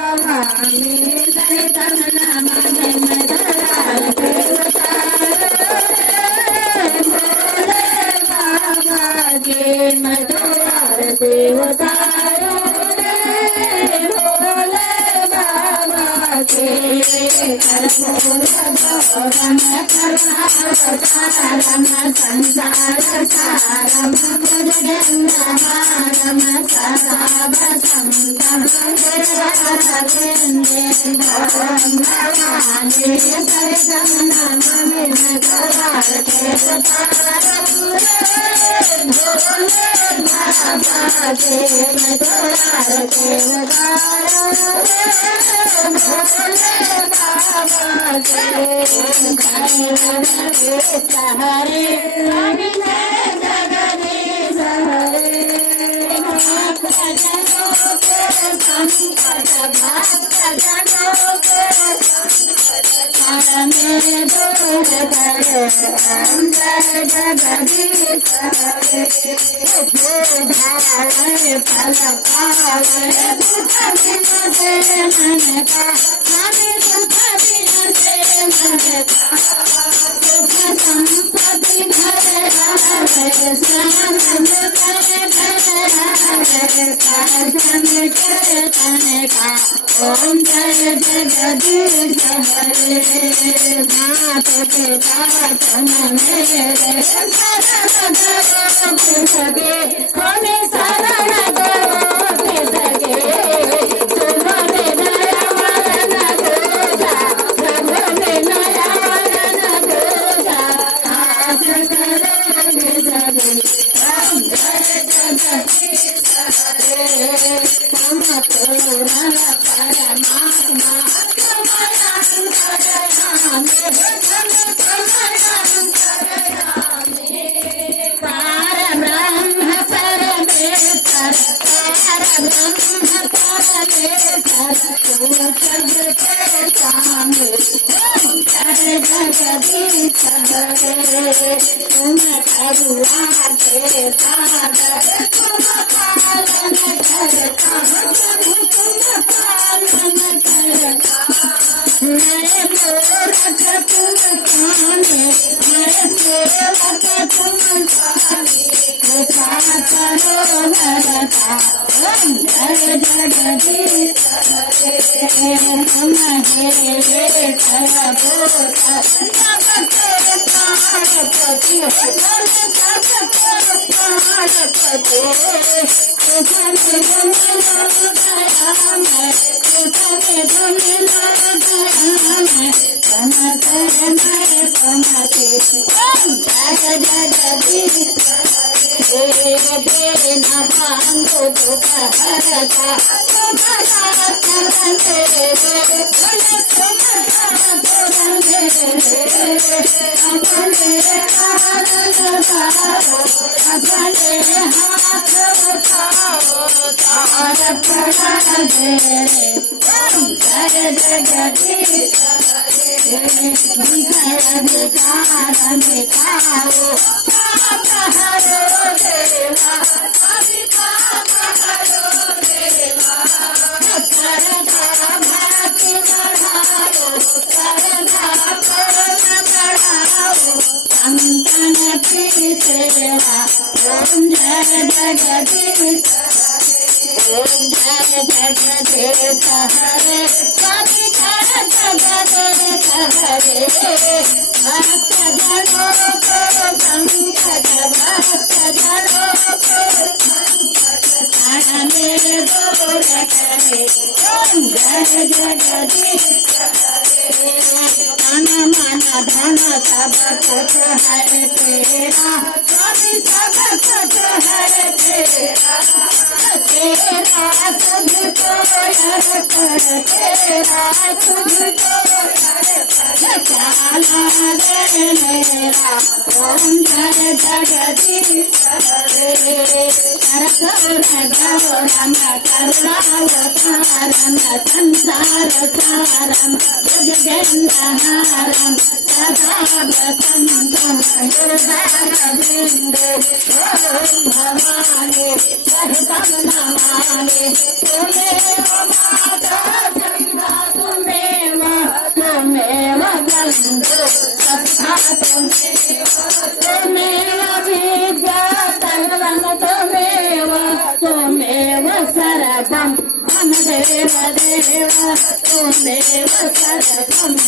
भवानी सरितम नमामि मधुरार देवतारो रे भोले बाबा के कर्पूर गौरम करुणावतारम संसार सारम भुजगेन्द्रहारम सदा वसन्तं गिरिवरविन्देन्दुरं भवानी सरितं नमामि मधुरार देवतारो रे भोले बाबा के मधुरार देवतारो रे भोले बाबा के हरे अभिषेक जगदीश हरे भक्तजनों के संकट भक्तजनों के में दूर करे जय जगदीश हरे धारे फल पावे दुख बिन से मन का हमें सुख बिन से मन का सुख संपत्ति घर आवे स्नान करे कर्म कीर्तन का ओम जय जगदीश हरे नाथ पिता जन मेरे शरण दो सगे कोने शरण दो सगे तुम्हारे नया वरण दूजा तुम्हारे नया वरण दूजा आस करेंगे सभी हम जय जगदीश हरे हम पूर्ण परमात्मा तुम्हारा जगदीश हरे तुम करुणा के सागर तुम पालन करता तुम पालन करता मैं मूर्ख तुम जाने मैं सेवक तुम जाने कृपा करो नरता जय जगदीश हरे हम हे सर्वभूत जगते प्राणपति प्राणपति तुझे मिला दया मैं तुझे मिला दया मैं तुम्हारे मैं तुम्हारे जय जगदीश हरे न भांगो दुख हरता तुम्हारा चरण मेरे अपने हाथ उठाओ तार पड़ा दे जय जगदीश हरे विघ्न विकार मिटाओ पाप हरो देवा सभी पाप हरो देवा श्रद्धा भक्ति बढ़ाओ श्रद्धा पूर्ण बढ़ाओ संतन प्रिय सेवा ओम जय जगदीश ओम जय जगदीश हरे स्वामी जगदीश हरे भक्त जनों को संकट भक्त जनों को मेरे दूर करे ओम जय जगदीश हरे तन मन धन सब कुछ है तेरा स्वामी सब कुछ है तेरा तेरा तुझको अर्पण तेरा तुझको चाला रे मेरा ओम जय जगदीश हरे कर्पूर गौरम करुणावतारम संसार सारम भुजगेन्द्रहारम सदा वसन्तं हृदयारविन्दे भवानी सरितं नमामि तुमेव माता त्वमेव सर्वम्